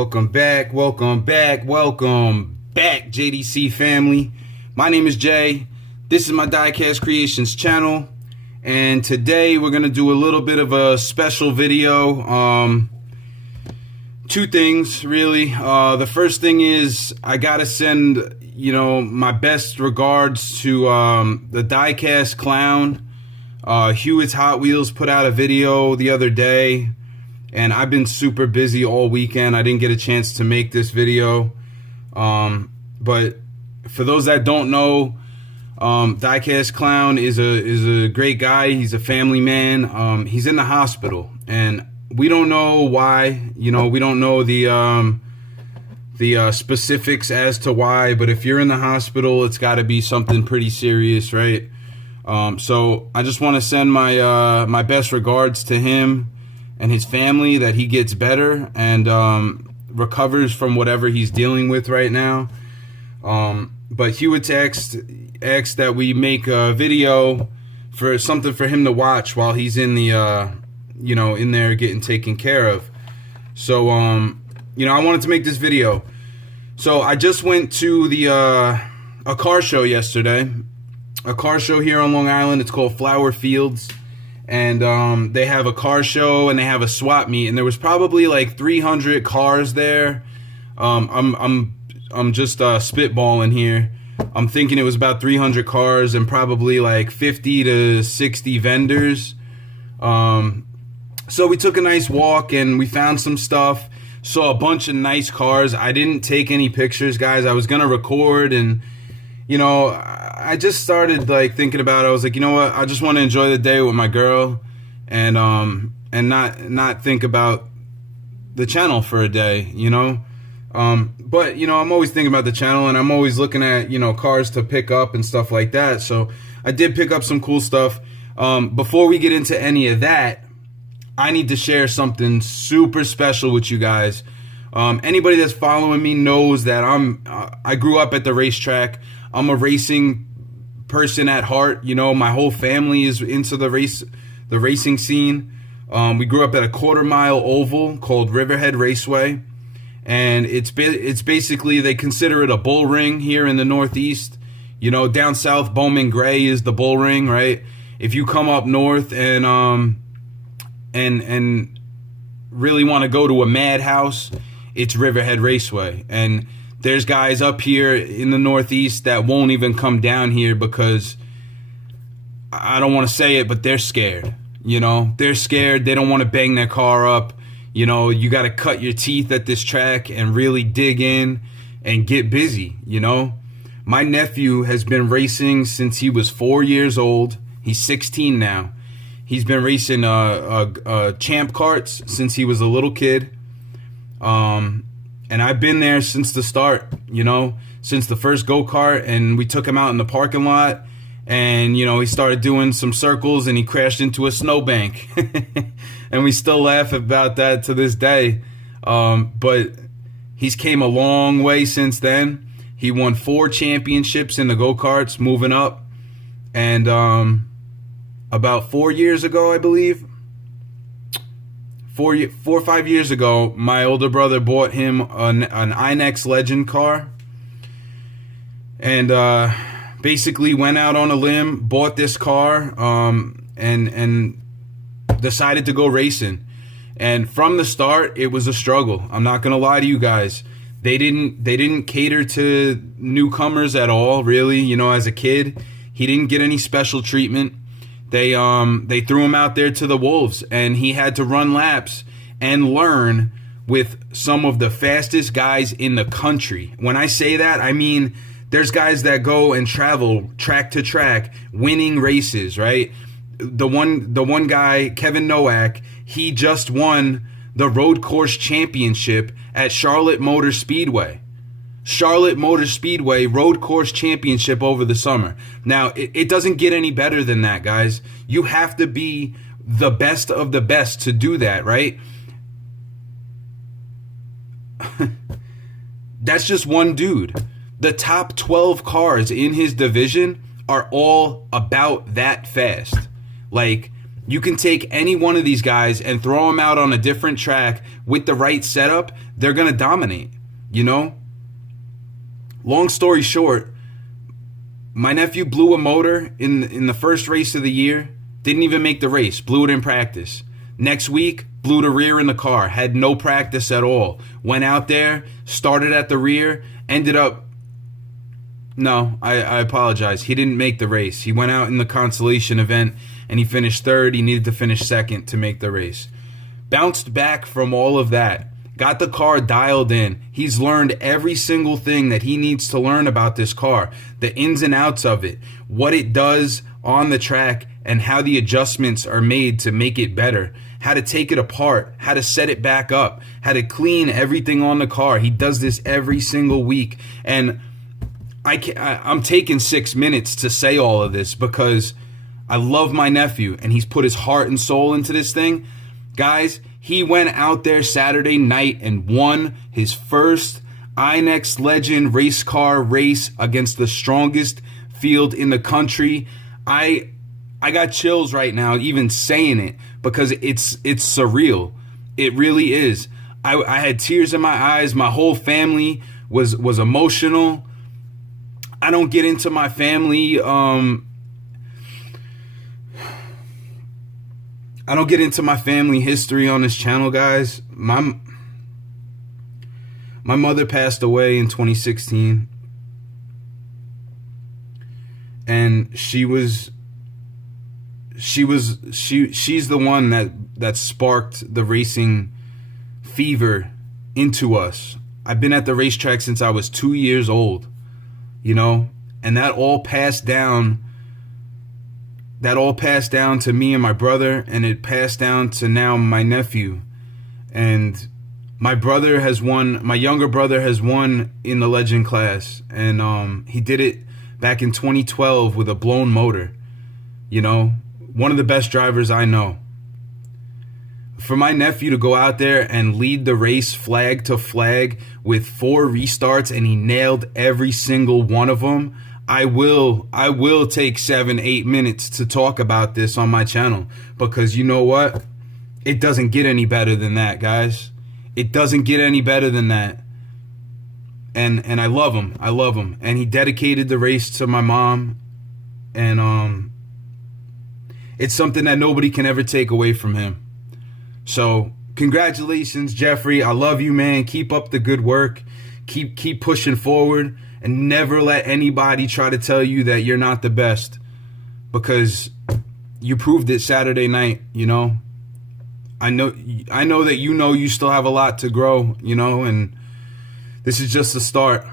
Welcome back, JDC family. My name is Jay. This is my Diecast Creations channel, and today we're gonna do a little bit of a special video. Two things really. The first thing is I gotta send my best regards to the Diecast clown. Hewitt's Hot Wheels put out a video the other day, and I've been super busy all weekend. I didn't get a chance to make this video. But for those that don't know, Diecast Clown is a great guy. He's a family man. He's in the hospital, and we don't know why. We don't know the specifics as to why. But if you're in the hospital, it's got to be something pretty serious, right? So I just want to send my best regards to him and his family, that he gets better and recovers from whatever he's dealing with right now. But Hewitt asked that we make a video for something for him to watch while he's in the in there getting taken care of. So I wanted to make this video. So I just went to a car show yesterday. A car show here on Long Island. It's called Flower Fields. And they have a car show and they have a swap meet, and there was probably like 300 cars there. I'm just spitballing here. I'm thinking it was about 300 cars and probably like 50 to 60 vendors. So we took a nice walk and we found some stuff. Saw a bunch of nice cars. I didn't take any pictures, guys. I was gonna record, and I just started like thinking about it. I was like, you know what? I just want to enjoy the day with my girl, and not think about the channel for a day, But I'm always thinking about the channel, and I'm always looking at cars to pick up and stuff like that. So I did pick up some cool stuff. Before we get into any of that, I need to share something super special with you guys. Anybody that's following me knows that I grew up at the racetrack. I'm a racing person at heart. My whole family is into the racing scene. We grew up at a quarter-mile oval called Riverhead Raceway, and it's basically, they consider it a bull ring here in the Northeast. Down south, Bowman Gray is the bull ring, right? If you come up north and really want to go to a madhouse, it's Riverhead Raceway. And there's guys up here in the Northeast that won't even come down here because, I don't want to say it, but they're scared. They're scared. They don't want to bang their car up. You got to cut your teeth at this track and really dig in and get busy. My nephew has been racing since he was 4 years old. He's 16 now. He's been racing champ karts since he was a little kid. And I've been there since the start, since the first go-kart, and we took him out in the parking lot, and, he started doing some circles and he crashed into a snowbank. And we still laugh about that to this day. But he's came a long way since then. He won 4 championships in the go-karts, moving up. And about 4 years ago, I believe, 4 or 5 years ago, my older brother bought him an INEX Legend car, and basically went out on a limb, bought this car, and decided to go racing. And from the start, it was a struggle. I'm not gonna lie to you guys. They didn't cater to newcomers at all, really. As a kid, he didn't get any special treatment. They threw him out there to the wolves, and he had to run laps and learn with some of the fastest guys in the country. When I say that, I mean there's guys that go and travel track to track, winning races, right? The one guy, Kevin Nowak, he just won the road course championship at Charlotte Motor Speedway. Charlotte Motor Speedway road course championship over the summer. Now, it doesn't get any better than that, guys. You have to be the best of the best to do that, right? That's just one dude. The top 12 cars in his division are all about that fast. Like, You can take any one of these guys and throw them out on a different track with the right setup. They're going to dominate, you know? Long story short, my nephew blew a motor in the first race of the year. Didn't even make the race. Blew it in practice. Next week, blew the rear in the car. Had no practice at all. Went out there, started at the rear, ended up... No, I apologize. He didn't make the race. He went out in the consolation event and he finished third. He needed to finish second to make the race. Bounced back from all of that. Got the car dialed in. He's learned every single thing that he needs to learn about this car. The ins and outs of it. What it does on the track and how the adjustments are made to make it better. How to take it apart. How to set it back up. How to clean everything on the car. He does this every single week. And I'm taking 6 minutes to say all of this because I love my nephew and he's put his heart and soul into this thing. Guys, he went out there Saturday night and won his first INEX Legend race car race against the strongest field in the country. I got chills right now even saying it because it's surreal. It really is. I had tears in my eyes. My whole family was emotional. I don't get into my family. I don't get into my family history on this channel, guys. My mother passed away in 2016, and she's the one that sparked the racing fever into us. I've been at the racetrack since I was 2 years old. You know, and that all passed down to me and my brother, and it passed down to now my nephew. And my younger brother has won in the Legend class, and he did it back in 2012 with a blown motor. You know, one of the best drivers I know. For my nephew to go out there and lead the race flag to flag with 4 restarts and he nailed every single one of them, I will take 7-8 minutes to talk about this on my channel, because you know what? It doesn't get any better than that, guys. It doesn't get any better than that. And I love him. I love him. And he dedicated the race to my mom, and it's something that nobody can ever take away from him. So, congratulations, Jeffrey. I love you, man. Keep up the good work. Keep pushing forward, and never let anybody try to tell you that you're not the best, because you proved it Saturday night, you know. I know that you still have a lot to grow, you know, and this is just the start.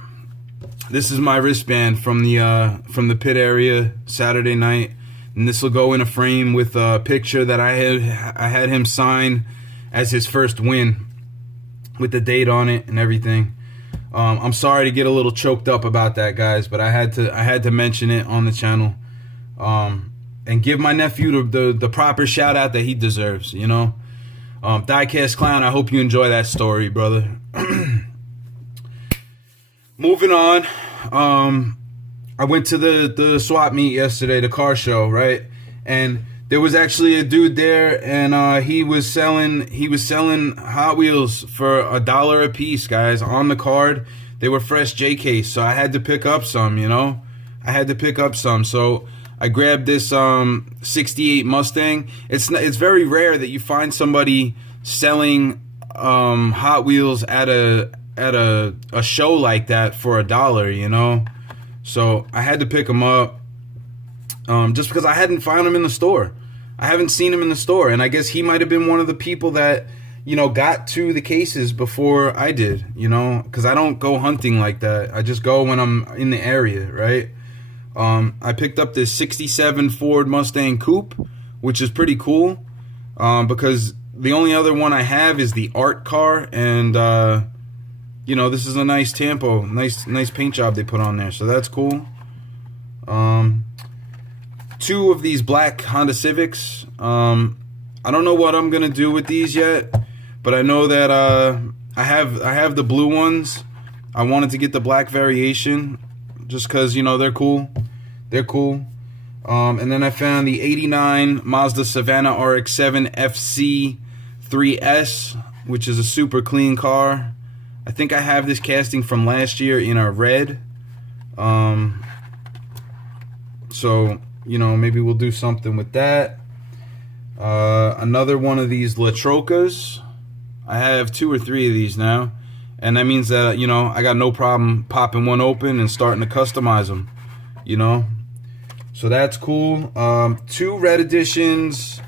This is my wristband from the pit area Saturday night. And this will go in a frame with a picture that I had him sign as his first win, with the date on it and everything. I'm sorry to get a little choked up about that, guys, but I had to mention it on the channel, and give my nephew the proper shout out that he deserves. You know, Diecast Clown. I hope you enjoy that story, brother. Moving on. I went to the swap meet yesterday, the car show, right? And there was actually a dude there, and he was selling Hot Wheels for $1 a piece, guys, on the card. They were fresh J-case, so I had to pick up some, you know? I had to pick up some, so I grabbed this 68 Mustang. It's very rare that you find somebody selling Hot Wheels at a show like that for $1, you know? So I had to pick him up, just because I hadn't found him in the store. I haven't seen him in the store, and I guess he might have been one of the people that, you know, got to the cases before I did, you know, because I don't go hunting like that. I just go when I'm in the area, right? I picked up this 67 Ford Mustang Coupe, which is pretty cool, because the only other one I have is the art car, and you know, this is a nice Tampo, nice paint job they put on there, so that's cool. 2 of these black Honda Civics. I don't know what I'm gonna do with these yet, but I know that I have the blue ones. I wanted to get the black variation just because, you know, they're cool. They're cool. And then I found the 89 Mazda Savannah RX-7 FC3S, which is a super clean car. I think I have this casting from last year in a red. So, you know, maybe we'll do something with that. Another one of these La Trocas. I have 2 or 3 of these now. And that means that, you know, I got no problem popping one open and starting to customize them, you know. So that's cool. 2 red editions.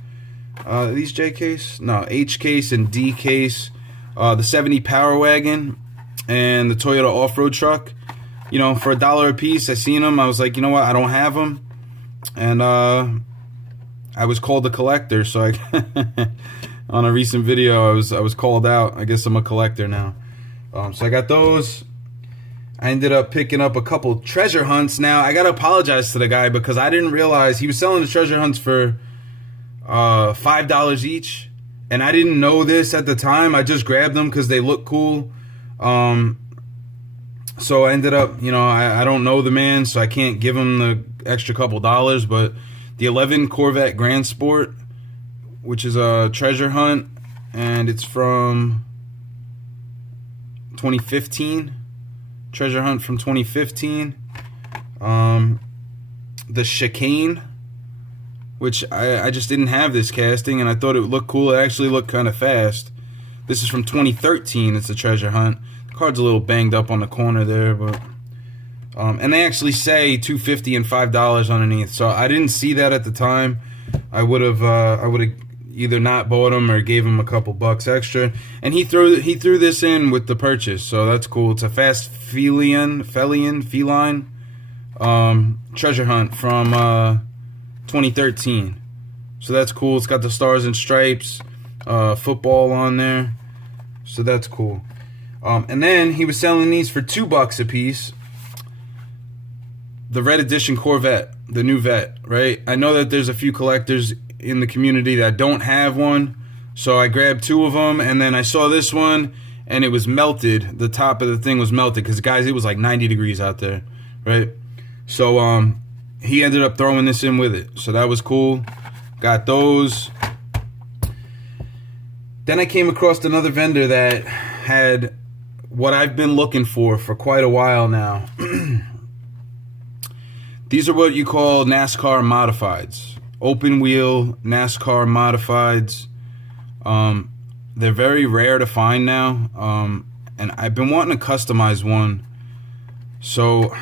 These J case? No, H case and D case. The 70 Power Wagon and the Toyota off-road truck. You know, for $1 a piece, I seen them. I was like, you know what? I don't have them. And I was called a collector. So I on a recent video, I was called out. I guess I'm a collector now. So I got those. I ended up picking up a couple treasure hunts. Now, I got to apologize to the guy because I didn't realize he was selling the treasure hunts for $5 each. And I didn't know this at the time. I just grabbed them because they look cool. So I ended up, you know, I don't know the man, so I can't give him the extra couple dollars. But the 11 Corvette Grand Sport, which is a treasure hunt, and it's from 2015. Treasure hunt from 2015. The Chicane, which I just didn't have this casting, and I thought it would look cool. It actually looked kind of fast. This is from 2013. It's a treasure hunt. The card's a little banged up on the corner there, but and they actually say $250 and $5 underneath. So I didn't see that at the time. I would have either not bought them or gave him a couple bucks extra. And he threw this in with the purchase, so that's cool. It's a fast feline treasure hunt from 2013. So that's cool. It's got the stars and stripes, football on there. So that's cool. And then he was selling these for $2 a piece. The red edition Corvette, the new Vet, right? I know that there's a few collectors in the community that don't have one, so I grabbed 2 of them, and then I saw this one, and it was melted. The top of the thing was melted, because, guys, it was like 90 degrees out there, right? So, he ended up throwing this in with it, so that was cool. Got those. Then I came across another vendor that had what I've been looking for quite a while now. These are what you call NASCAR modifieds. Open wheel NASCAR modifieds. They're very rare to find now. And I've been wanting to customize one. So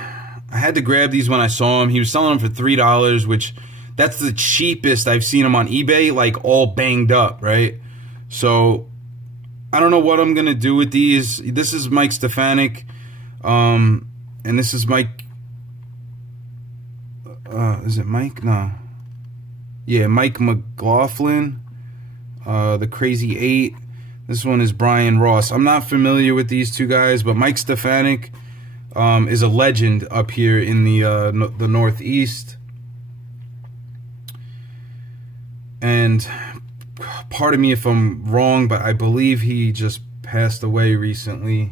I had to grab these when I saw them. He was selling them for $3, which that's the cheapest I've seen them on eBay, like all banged up, right? So I don't know what I'm going to do with these. This is Mike Stefanik. And this is Mike. Is it Mike? No. Yeah, Mike McLaughlin. The Crazy 8. This one is Brian Ross. I'm not familiar with these two guys, but Mike Stefanik is a legend up here in the Northeast. And pardon me if I'm wrong, but I believe he just passed away recently.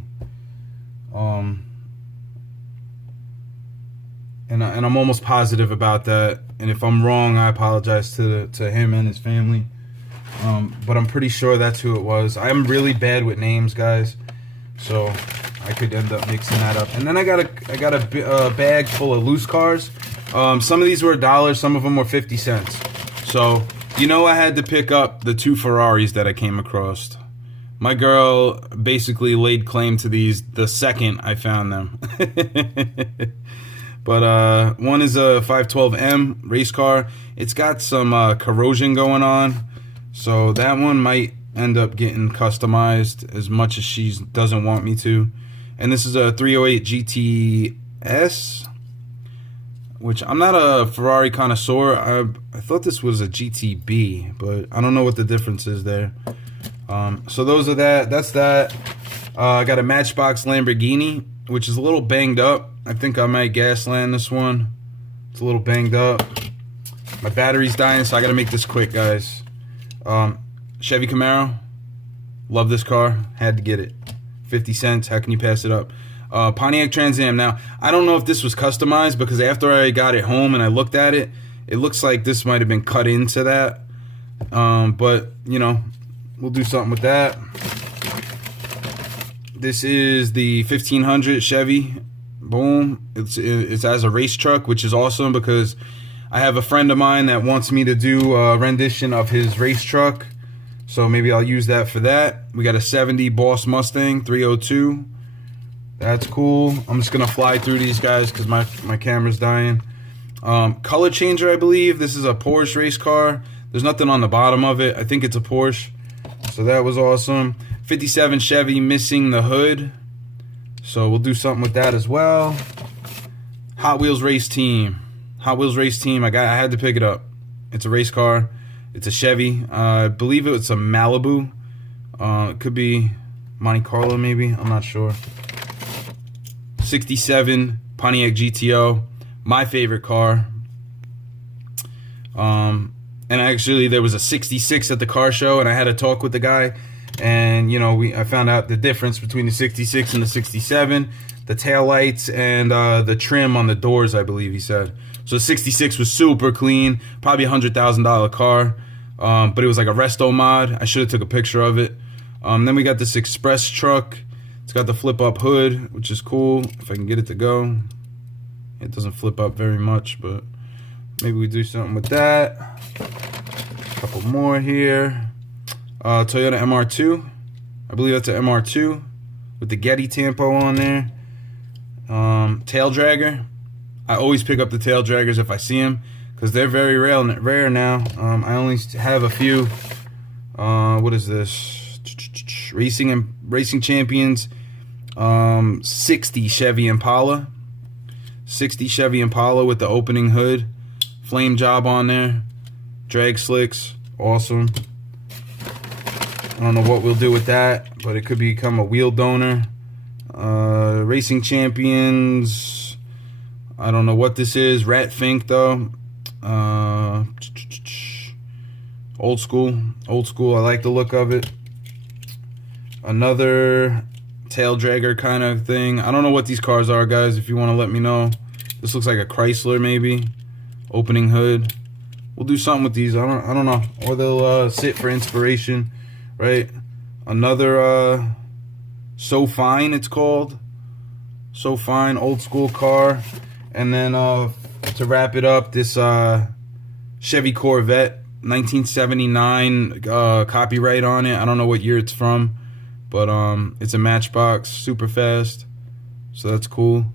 And I'm almost positive about that. And if I'm wrong, I apologize to him and his family. But I'm pretty sure that's who it was. I'm really bad with names, guys, so I could end up mixing that up. And then I got a bag full of loose cars. Some of these were $1, some of them were 50 cents. So you know, I had to pick up the 2 Ferraris that I came across. My girl basically laid claim to these the second I found them. But one is a 512M race car. It's got some corrosion going on, so that one might end up getting customized as much as she doesn't want me to. And this is a 308 GTS, which I'm not a Ferrari connoisseur. I thought this was a GTB, but I don't know what the difference is there. So those are that. That's that. I got a Matchbox Lamborghini, which is a little banged up. I think I might gasland this one. It's a little banged up. My battery's dying, so I gotta make this quick, guys. Chevy Camaro. Love this car. Had to get it. 50 cents. How can you pass it up? Pontiac Trans Am. Now, I don't know if this was customized, because after I got it home and I looked at it, It looks like this might have been cut into that. But, you know, we'll do something with that. This is the 1500 Chevy. Boom. It's as a race truck, which is awesome because I have a friend of mine that wants me to do a rendition of his race truck. So maybe I'll use that for that. We got a 70 Boss Mustang 302. That's cool. I'm just going to fly through these guys because my camera's dying. Color changer, I believe. This is a Porsche race car. There's nothing on the bottom of it. I think it's a Porsche. So that was awesome. 57 Chevy, missing the hood. So we'll do something with that as well. Hot Wheels Race Team. Hot Wheels Race Team. I had to pick it up. It's a race car. It's a Chevy. I believe it's a Malibu. It could be Monte Carlo maybe. I'm not sure. 67 Pontiac GTO. My favorite car. And actually there was a 66 at the car show, and I had a talk with the guy, and you know, I found out the difference between the 66 and the 67, the taillights and the trim on the doors, I believe he said. So the 66 was super clean, probably $100,000 car, but it was like a resto mod. I should have took a picture of it. Then we got this express truck. It's got the flip up hood, which is cool. If I can get it to go. It doesn't flip up very much, but maybe we do something with that. A couple more here. Toyota MR2. I believe that's an MR2 with the Getty Tampo on there. Tail dragger. I always pick up the tail draggers if I see them because they're very rare now. I only have a few. What is this? Racing Champions. 60 Chevy Impala. 60 Chevy Impala with the opening hood. Flame job on there. Drag slicks. Awesome. I don't know what we'll do with that, but it could become a wheel donor. Racing Champions. I don't know what this is. Rat Fink though. Old school. Old school. I like the look of it. Another tail dragger kind of thing. I don't know what these cars are, guys, if you want to let me know. This looks like a Chrysler maybe. Opening hood. We'll do something with these. I don't know. Or they'll sit for inspiration, right? Another So Fine, it's called. So Fine, old school car. And then to wrap it up, this Chevy Corvette, 1979 copyright on it. I don't know what year it's from, but it's a Matchbox, super fast. So that's cool.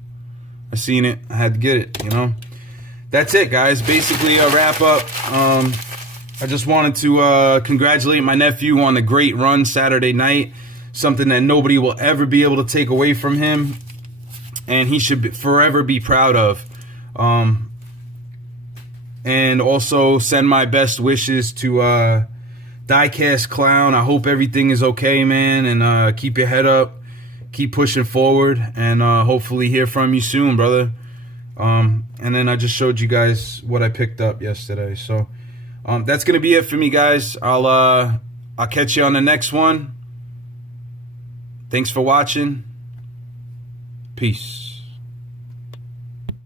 I seen it. I had to get it, you know. That's it, guys. Basically a wrap up. I just wanted to congratulate my nephew on the great run Saturday night. Something that nobody will ever be able to take away from him, and he should forever be proud of. And also send my best wishes to Diecast Clown. I hope everything is okay, man, and keep your head up. Keep pushing forward, and hopefully hear from you soon, brother. And then I just showed you guys what I picked up yesterday. So that's gonna be it for me, guys. I'll catch you on the next one. Thanks for watching. Peace.